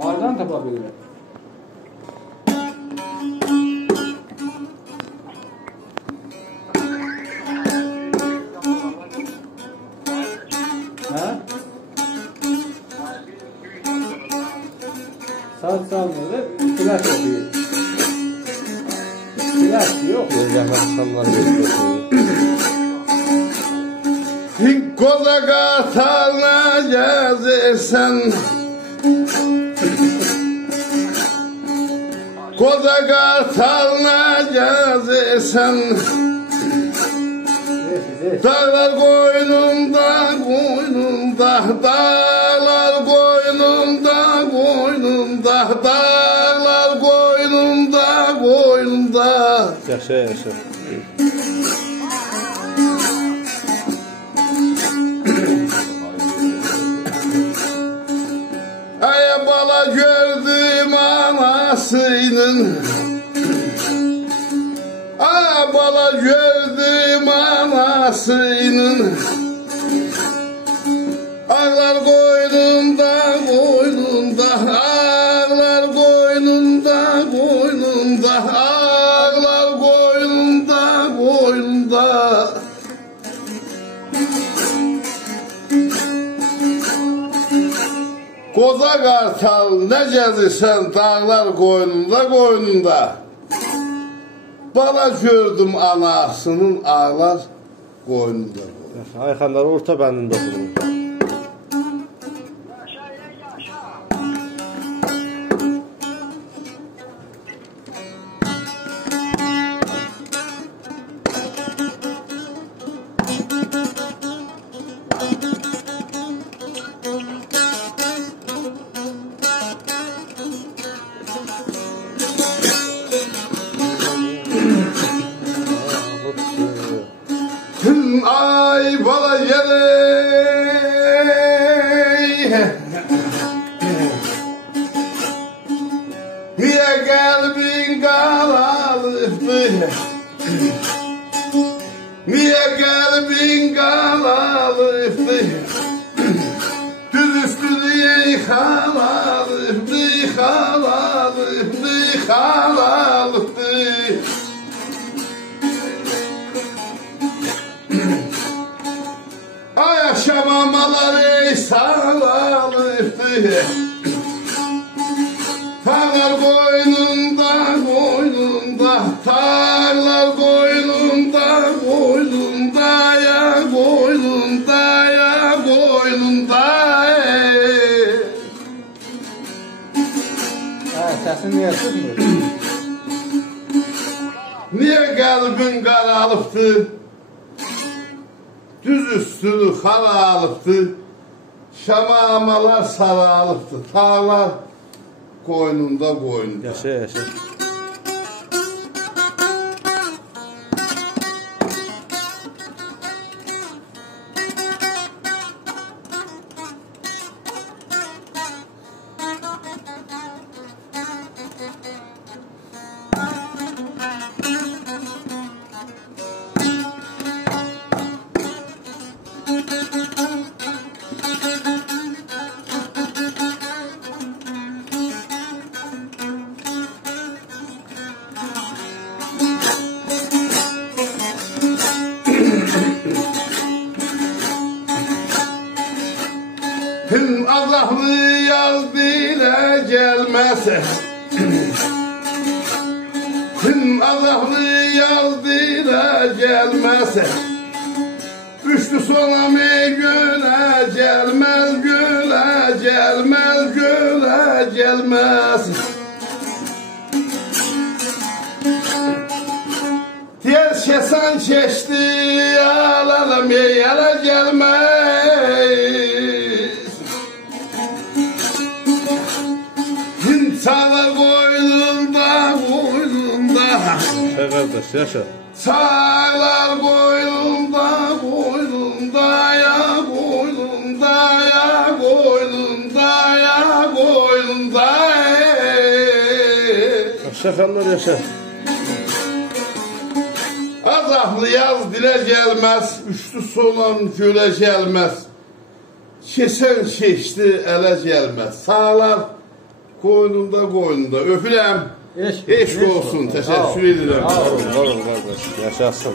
Hardan tapa bilirəm? Hə? Saz çalmıyor, flash yapıyor. Flash yok. Zəhmət xanlar veriyor. Koza kartalına gezirsen, koza kartalına gezirsen, dağlar koynunda, koynunda, dağlar koynunda, koynunda, dağlar koynunda, koynunda. Yaşa, yaşa. Ay bala gördüm anasının, ay bala gördüm anasının, ağlar koynunda, koynunda, ağlar koynunda, koynunda, ağlar koynunda, koynunda. Koza kartal ne gezirsen dağlar koynunda, koynunda. Bala gördüm anasının ağlar koynunda. Ayxanlar orta bəndində oxunur. Ay bala geley, niye kalbin karalıktı, niye kalbin karalıktı, düz üstüne halalıktı, halalıktı, halalıktı. Ay yaşamamaları sağlalıktı, tarlar koynunda, koynunda, tarlar koynunda, koynunda ya, koynunda ya, koynunda. Hə, səsin niyə çıxmır? Niye kalbin karalıktı, düz üstünü haralıktı, şamamalar saralıktı, tarlar koynunda, koynunda. Yaşa, yaşa. Hüm Allah'lı yaz dile gelmese, hüm Allah'lı yaz dile gelmese, üçlü solami göle gelmez, göle gelmez, göle gelmez. Tez kesan çeşti alalım yere gelmez. Sağlar koynunda, koynunda. Yaşa kardeş, yaşa. Sağlar koynunda, koynunda ya, koynunda ya, koynunda ya, koynunda. Yaşa xanlar, yaşa. Azahlı yaz dile gelmez, üçlü solan göle gelmez. Kesen şeşti ele gelmez. Sağlar Qoynunda. Öpürəm. Eşq Eşq olsun. Təşəkkür edirəm. Olun kardeş. Yaşasın.